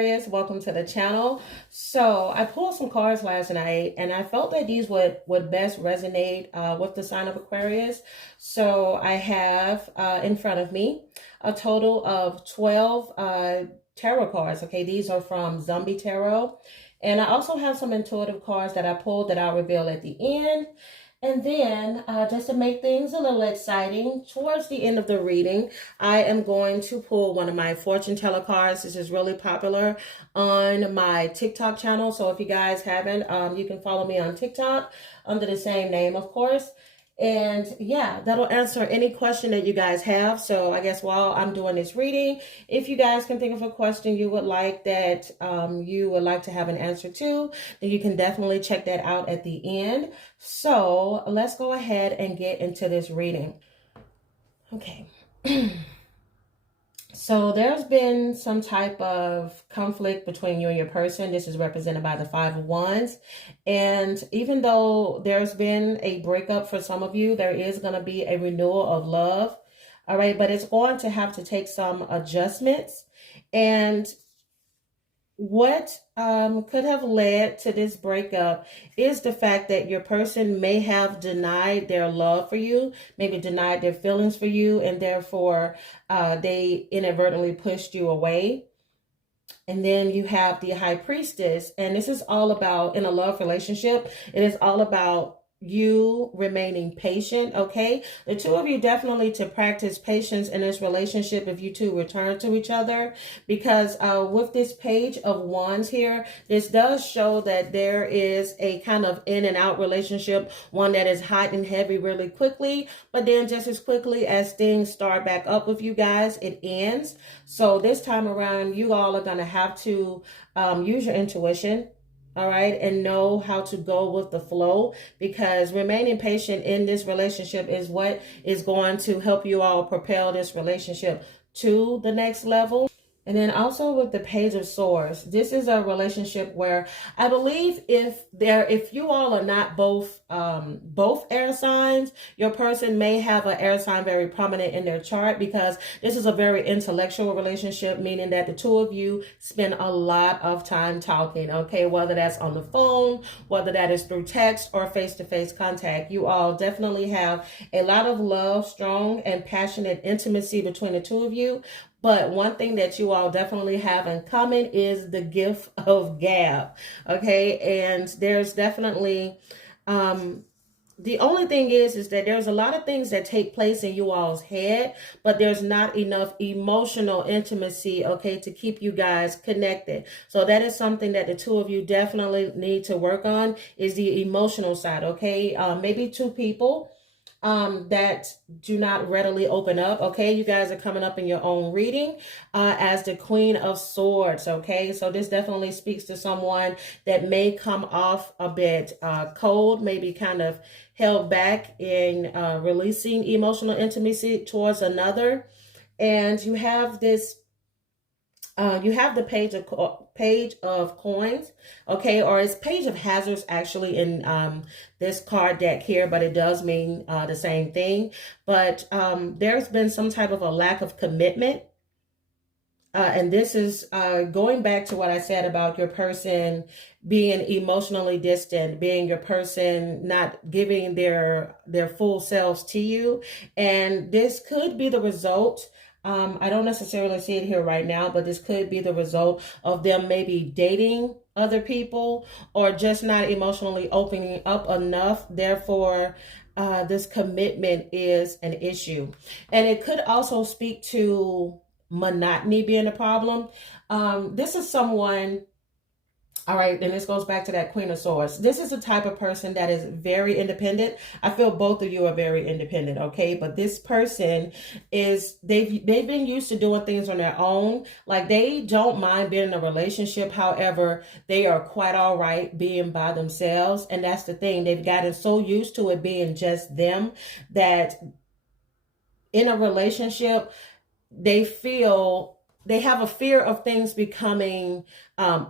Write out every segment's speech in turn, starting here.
Aquarius? Welcome to the channel. So I pulled some cards last night and I felt that these would best resonate with the sign of Aquarius. So I have in front of me a total of 12 tarot cards. Okay, these are from Zombie Tarot. And I also have some intuitive cards that I pulled that I'll reveal at the end. And then, just to make things a little exciting, towards the end of the reading, I am going to pull one of my fortune teller cards. This is really popular on my TikTok channel. So if you guys haven't, you can follow me on TikTok under the same name, of course. And yeah, that'll answer any question that you guys have. So I guess while I'm doing this reading, if you guys can think of a question you would like that you would like to have an answer to, then you can definitely check that out at the end. So let's go ahead and get into this reading. Okay. So there's been some type of conflict between you and your person. This is represented by the Five of Wands. And even though there's been a breakup for some of you, there is going to be a renewal of love. All right. But it's going to have to take some adjustments. And what could have led to this breakup is the fact that your person may have denied their love for you, maybe denied their feelings for you, and therefore they inadvertently pushed you away. And then you have the High Priestess, and this is all about, in a love relationship, it is all about you remaining patient. Okay, the two of you definitely to practice patience in this relationship if you two return to each other, because with this Page of Wands here, this does show that there is a kind of in and out relationship, one that is hot and heavy really quickly, but then just as quickly as things start back up with you guys, it ends. So this time around, you all are going to have to use your intuition. All right, and know how to go with the flow, because remaining patient in this relationship is what is going to help you all propel this relationship to the next level. And then also with the Page of Swords, this is a relationship where I believe if you all are not both air signs, your person may have an air sign very prominent in their chart, because this is a very intellectual relationship, meaning that the two of you spend a lot of time talking, okay, whether that's on the phone, whether that is through text or face-to-face contact. You all definitely have a lot of love, strong and passionate intimacy between the two of you. But one thing that you all definitely have in common is the gift of gab. Okay. And there's definitely, the only thing is that there's a lot of things that take place in you all's head, but there's not enough emotional intimacy, okay, to keep you guys connected. So that is something that the two of you definitely need to work on, is the emotional side, okay? Maybe two people that do not readily open up. Okay, you guys are coming up in your own reading as the Queen of Swords. Okay, so this definitely speaks to someone that may come off a bit cold, maybe kind of held back in releasing emotional intimacy towards another. And you have this you have the Page of Coins, okay, or it's Page of Hazards actually in this card deck here, but it does mean the same thing. But there's been some type of a lack of commitment. And this is going back to what I said about your person being emotionally distant, being your person not giving their full selves to you. And this could be the result. I don't necessarily see it here right now, but this could be the result of them maybe dating other people or just not emotionally opening up enough. Therefore, this commitment is an issue. And it could also speak to monotony being a problem. This is someone, all right, and this goes back to that Queen of Swords. This is the type of person that is very independent. I feel both of you are very independent, okay? But this person is, they've been used to doing things on their own. Like, they don't mind being in a relationship. However, they are quite all right being by themselves. And that's the thing. They've gotten so used to it being just them that in a relationship, they feel they have a fear of things becoming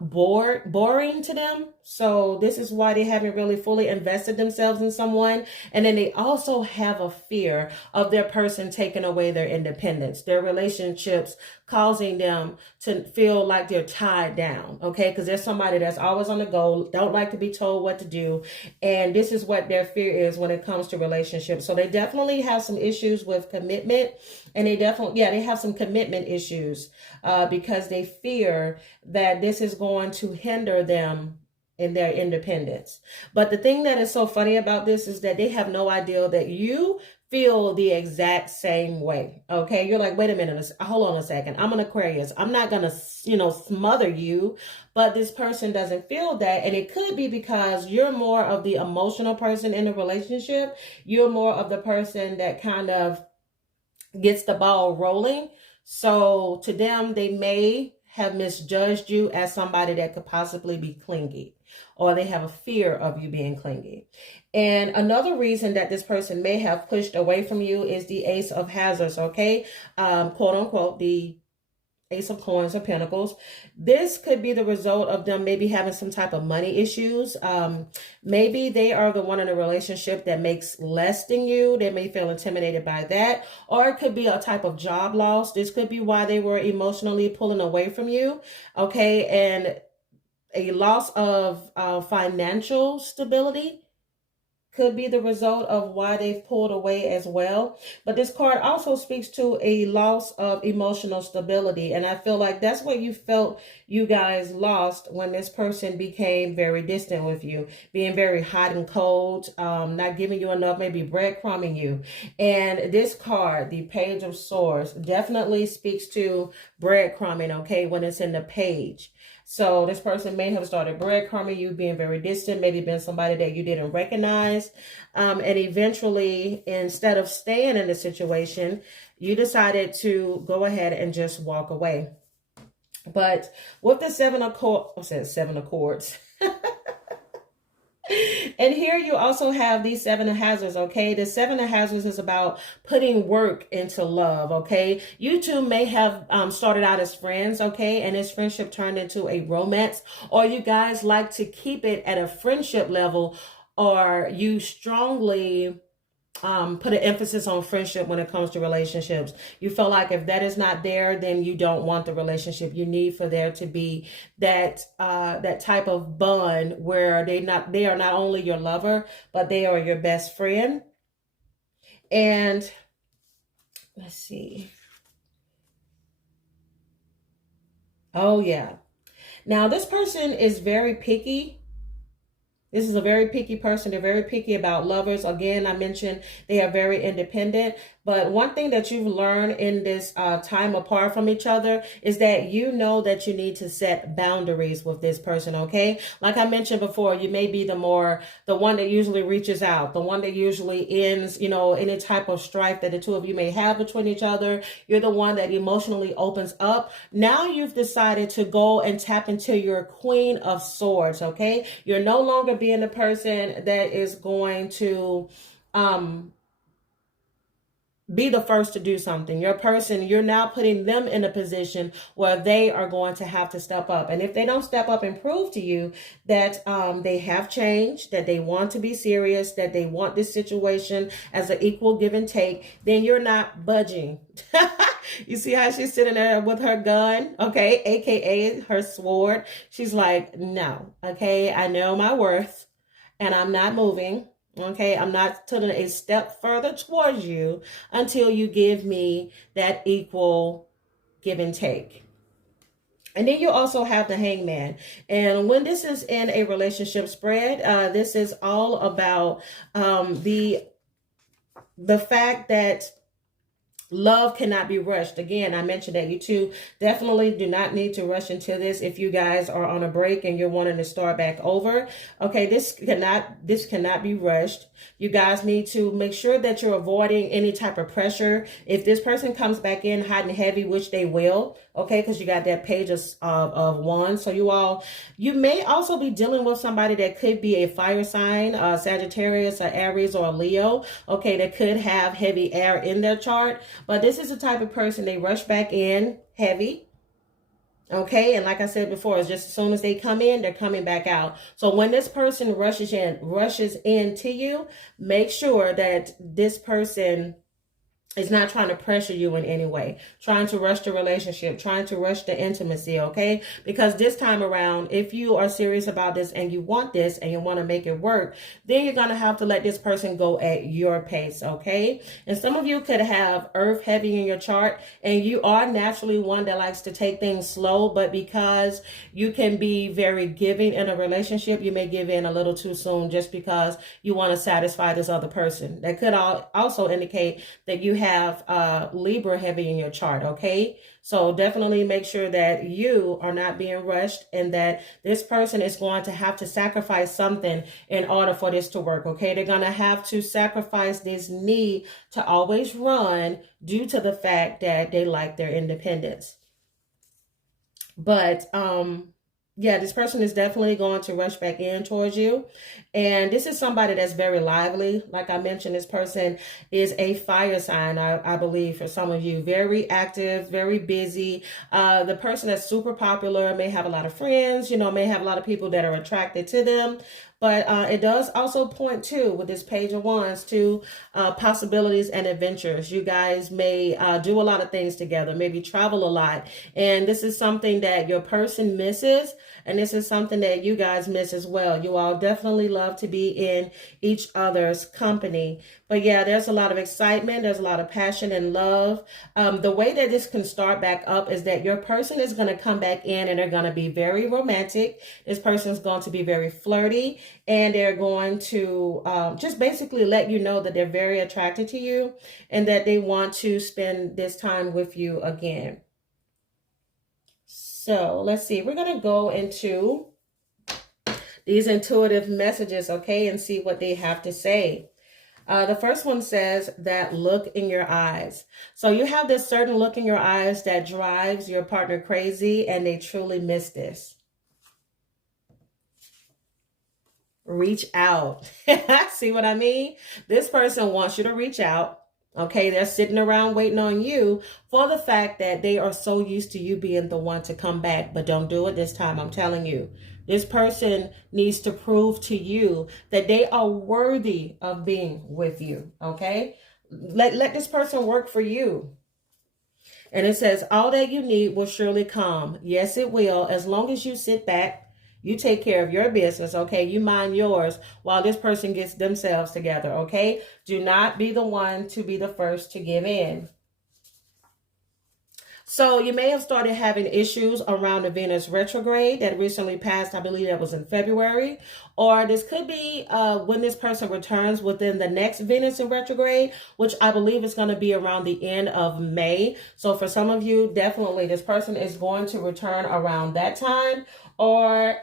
boring to them. So this is why they haven't really fully invested themselves in someone. And then they also have a fear of their person taking away their independence, their relationships causing them to feel like they're tied down. Okay, because there's somebody that's always on the go, don't like to be told what to do. And this is what their fear is when it comes to relationships. So they definitely have some issues with commitment. And they definitely, yeah, they have some commitment issues because they fear that this is going to hinder them in their independence. But the thing that is so funny about this is that they have no idea that you feel the exact same way. Okay, you're like, wait a minute, hold on a second. I'm an Aquarius. I'm not gonna, smother you, but this person doesn't feel that, and it could be because you're more of the emotional person in the relationship. You're more of the person that kind of gets the ball rolling. So to them, they may have misjudged you as somebody that could possibly be clingy, or they have a fear of you being clingy. And another reason that this person may have pushed away from you is the Ace of Hazards, okay? Quote unquote, the Ace of Coins or Pentacles. This could be the result of them maybe having some type of money issues. Maybe they are the one in a relationship that makes less than you. They may feel intimidated by that. Or it could be a type of job loss. This could be why they were emotionally pulling away from you. Okay, and a loss of financial stability could be the result of why they've pulled away as well. But this card also speaks to a loss of emotional stability. And I feel like that's what you felt you guys lost when this person became very distant with you, being very hot and cold, not giving you enough, maybe breadcrumbing you. And this card, the Page of Swords, definitely speaks to breadcrumbing, okay, when it's in the page. So this person may have started breadcrumbing you, being very distant, maybe been somebody that you didn't recognize. And eventually, instead of staying in the situation, you decided to go ahead and just walk away. But with the Seven of Swords, and here you also have these Seven of Hazards, okay? The Seven of Hazards is about putting work into love, okay? You two may have started out as friends, okay? And this friendship turned into a romance, or you guys like to keep it at a friendship level, or you strongly put an emphasis on friendship when it comes to relationships. You feel like if that is not there, then you don't want the relationship. You need for there to be that that type of bond where they are not only your lover, but they are your best friend. And let's see. Oh yeah. Now this person is very picky. This is a very picky person. They're very picky about lovers. Again, I mentioned they are very independent. But one thing that you've learned in this time apart from each other is that you know that you need to set boundaries with this person, okay? Like I mentioned before, you may be the one that usually reaches out, the one that usually ends, any type of strife that the two of you may have between each other. You're the one that emotionally opens up. Now you've decided to go and tap into your Queen of Swords, okay? You're no longer being the person that is going to be the first to do something. Your person, you're now putting them in a position where they are going to have to step up. And if they don't step up and prove to you that they have changed, that they want to be serious, that they want this situation as an equal give and take, then you're not budging. You see how she's sitting there with her gun, okay, aka her sword. She's like, no, okay, I know my worth and I'm not moving. Okay, I'm not taking a step further towards you until you give me that equal give and take. And then you also have the Hangman. And when this is in a relationship spread, this is all about the fact that love cannot be rushed. Again, I mentioned that you two definitely do not need to rush into this if you guys are on a break and you're wanting to start back over. Okay, this cannot be rushed. You guys need to make sure that you're avoiding any type of pressure. If this person comes back in hot and heavy, which they will, okay, because you got that Page of Wands. So you may also be dealing with somebody that could be a fire sign, Sagittarius, or Aries, or a Leo, okay, that could have heavy air in their chart. But this is the type of person, they rush back in heavy. Okay, and like I said before, it's just as soon as they come in, they're coming back out. So when this person rushes into you, make sure that this person is not trying to pressure you in any way, trying to rush the relationship, trying to rush the intimacy, okay? Because this time around, if you are serious about this and you want this and you want to make it work, then you're going to have to let this person go at your pace, okay? And some of you could have earth heavy in your chart, and you are naturally one that likes to take things slow, but because you can be very giving in a relationship, you may give in a little too soon just because you want to satisfy this other person. That could also indicate that you have Libra heavy in your chart, okay? So definitely make sure that you are not being rushed and that this person is going to have to sacrifice something in order for this to work, okay? They're going to have to sacrifice this need to always run due to the fact that they like their independence. But yeah, this person is definitely going to rush back in towards you. And this is somebody that's very lively. Like I mentioned, this person is a fire sign, I believe, for some of you. Very active, very busy. The person that's super popular may have a lot of friends, may have a lot of people that are attracted to them. But it does also point to, with this Page of Wands, to possibilities and adventures. You guys may do a lot of things together, maybe travel a lot. And this is something that your person misses. And this is something that you guys miss as well. You all definitely love to be in each other's company. But yeah, there's a lot of excitement. There's a lot of passion and love. The way that this can start back up is that your person is going to come back in and they're going to be very romantic. This person is going to be very flirty, and they're going to just basically let you know that they're very attracted to you and that they want to spend this time with you again. So let's see. We're going to go into these intuitive messages, okay, and see what they have to say. The first one says that look in your eyes. So you have this certain look in your eyes that drives your partner crazy, and they truly miss this. Reach out. See what I mean? This person wants you to reach out. Okay, they're sitting around waiting on you for the fact that they are so used to you being the one to come back, but don't do it this time. I'm telling you, this person needs to prove to you that they are worthy of being with you. Okay, let this person work for you. And it says, all that you need will surely come. Yes, it will, as long as you sit back. You take care of your business, okay? You mind yours while this person gets themselves together, okay? Do not be the one to be the first to give in. So you may have started having issues around the Venus retrograde that recently passed. I believe that was in February. Or this could be when this person returns within the next Venus in retrograde, which I believe is going to be around the end of May. So for some of you, definitely this person is going to return around that time. Or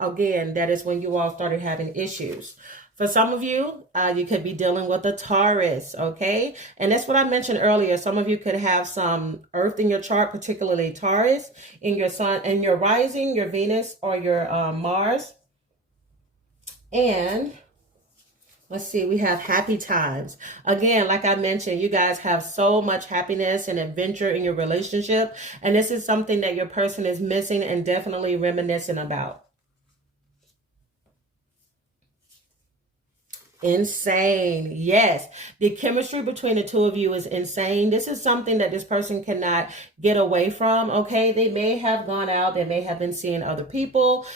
again, that is when you all started having issues. For some of you, you could be dealing with a Taurus, okay? And that's what I mentioned earlier. Some of you could have some Earth in your chart, particularly Taurus, in your Sun, and your rising, your Venus, or your Mars. And let's see, we have happy times. Again, like I mentioned, you guys have so much happiness and adventure in your relationship. And this is something that your person is missing and definitely reminiscing about. Insane. Yes. The chemistry between the two of you is insane. This is something that this person cannot get away from. Okay. They may have gone out. They may have been seeing other people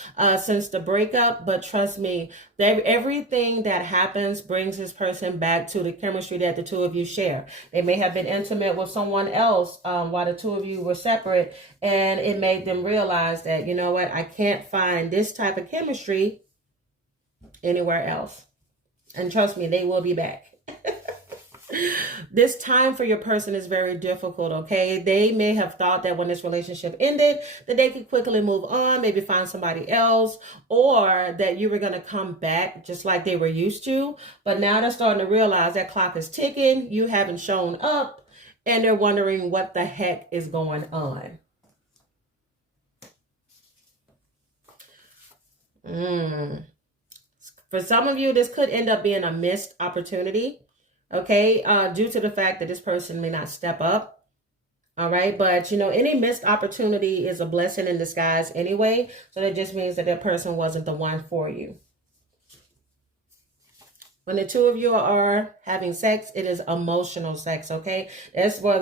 since the breakup, but trust me, everything that happens brings this person back to the chemistry that the two of you share. They may have been intimate with someone else while the two of you were separate, and it made them realize that, you know what, I can't find this type of chemistry anywhere else. And trust me, they will be back. This time for your person is very difficult, okay? They may have thought that when this relationship ended, that they could quickly move on, maybe find somebody else, or that you were going to come back just like they were used to. But now they're starting to realize that clock is ticking, you haven't shown up, and they're wondering what the heck is going on. For some of you, this could end up being a missed opportunity, okay, due to the fact that this person may not step up. All right. But, you know, any missed opportunity is a blessing in disguise anyway. So that just means that that person wasn't the one for you. When the two of you are having sex, it is emotional sex, okay? That's where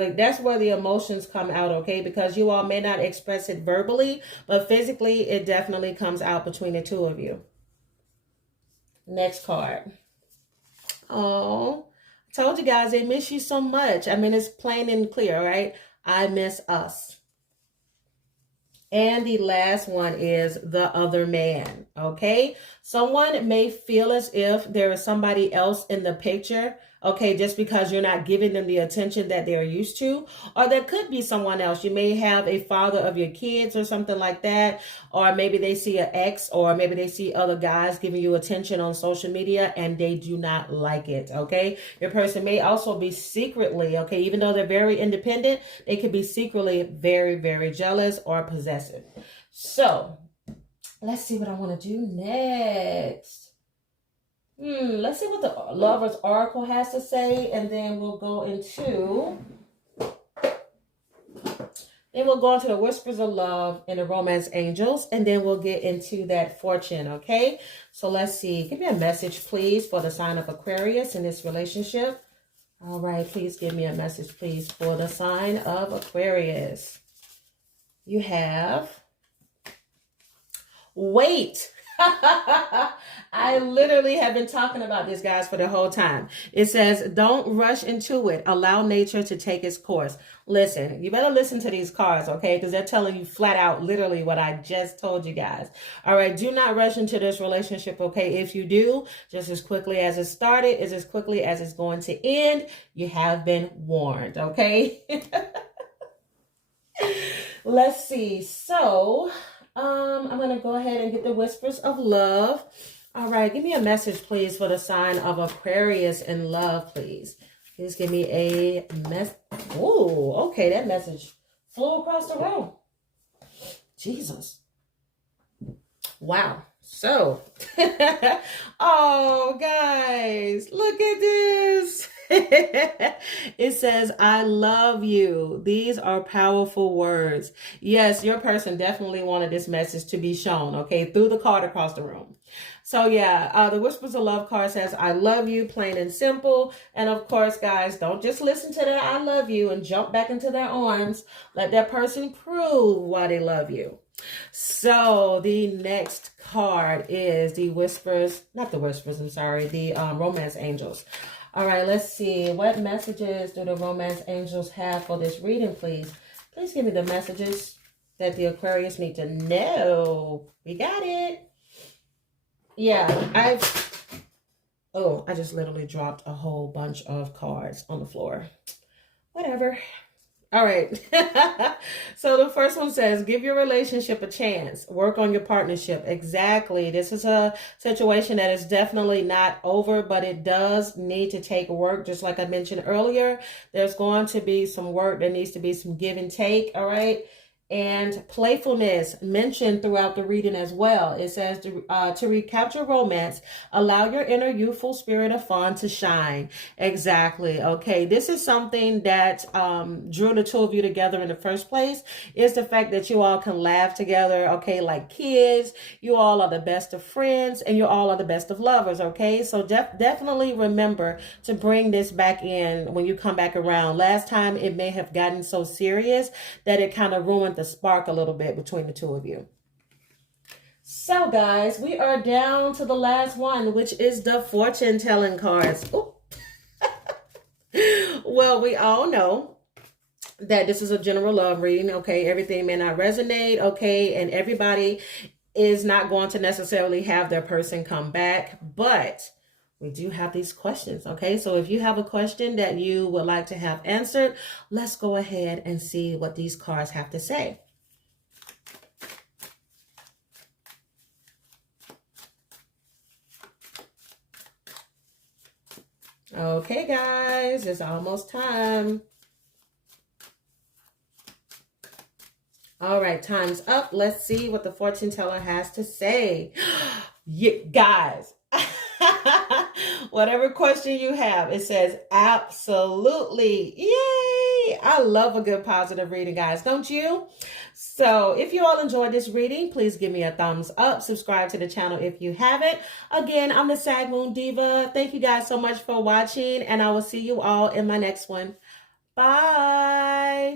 the emotions come out, okay? Because you all may not express it verbally, but physically, it definitely comes out between the two of you. Next card. Oh, I told you guys they miss you so much. I mean, it's plain and clear, right? I miss us. And the last one is the other man, okay? Someone may feel as if there is somebody else in the picture, okay, just because you're not giving them the attention that they're used to. Or there could be someone else. You may have a father of your kids or something like that. Or maybe they see an ex, or maybe they see other guys giving you attention on social media and they do not like it, okay? Your person may also be secretly, okay, even though they're very independent, they could be secretly very, very jealous or possessive. So let's see what I want to do next. Let's see what the Lover's Oracle has to say, and then we'll go into the Whispers of Love and the Romance Angels, and then we'll get into that fortune, okay? So let's see. Give me a message, please, for the sign of Aquarius in this relationship. All right, please give me a message, please, for the sign of Aquarius. You have wait. I literally have been talking about this, guys, for the whole time. It says, don't rush into it. Allow nature to take its course. Listen, you better listen to these cards, okay? Because they're telling you flat out, literally what I just told you guys. All right, do not rush into this relationship, okay? If you do, just as quickly as it started is as quickly as it's going to end. You have been warned, okay? Let's see. So I'm going to go ahead and get the Whispers of Love. All right, give me a message, please, for the sign of Aquarius in love, please. Please give me a message. Oh, okay, that message flew across the room. Jesus. Wow. So, oh, guys, look at this. It says, I love you. These are powerful words. Yes, your person definitely wanted this message to be shown, okay, through the card across the room. So yeah, the Whispers of Love card says, I love you, plain and simple. And of course, guys, don't just listen to that I love you and jump back into their arms. Let that person prove why they love you. So the next card is the Whispers, not the Whispers, I'm sorry, the Romance Angels. All right, let's see. What messages do the Romance Angels have for this reading, please? Please give me the messages that the Aquarius need to know. We got it. Yeah, I just literally dropped a whole bunch of cards on the floor. Whatever. All right. So the first one says, give your relationship a chance. Work on your partnership. Exactly. This is a situation that is definitely not over, but it does need to take work. Just like I mentioned earlier, there's going to be some work. There needs to be some give and take. All right. And playfulness mentioned throughout the reading as well. It says to recapture romance, allow your inner youthful spirit of fun to shine. Exactly. Okay. This is something that drew the two of you together in the first place, is the fact that you all can laugh together. Okay. Like kids, you all are the best of friends and you all are the best of lovers. Okay. So definitely remember to bring this back in when you come back around. Last time it may have gotten so serious that it kind of ruined the spark a little bit between the two of you. So guys, we are down to the last one, which is the fortune telling cards. Well, we all know that this is a general love reading. Okay, everything may not resonate. Okay, and everybody is not going to necessarily have their person come back, but we do have these questions, okay? So if you have a question that you would like to have answered, let's go ahead and see what these cards have to say. Okay, guys, it's almost time. All right, time's up. Let's see what the fortune teller has to say. Yeah, guys. Whatever question you have, it says absolutely. Yay! I love a good positive reading, guys, don't you? So if you all enjoyed this reading, please give me a thumbs up. Subscribe to the channel if you haven't. Again, I'm the Sag Moon Diva. Thank you guys so much for watching, and I will see you all in my next one. Bye.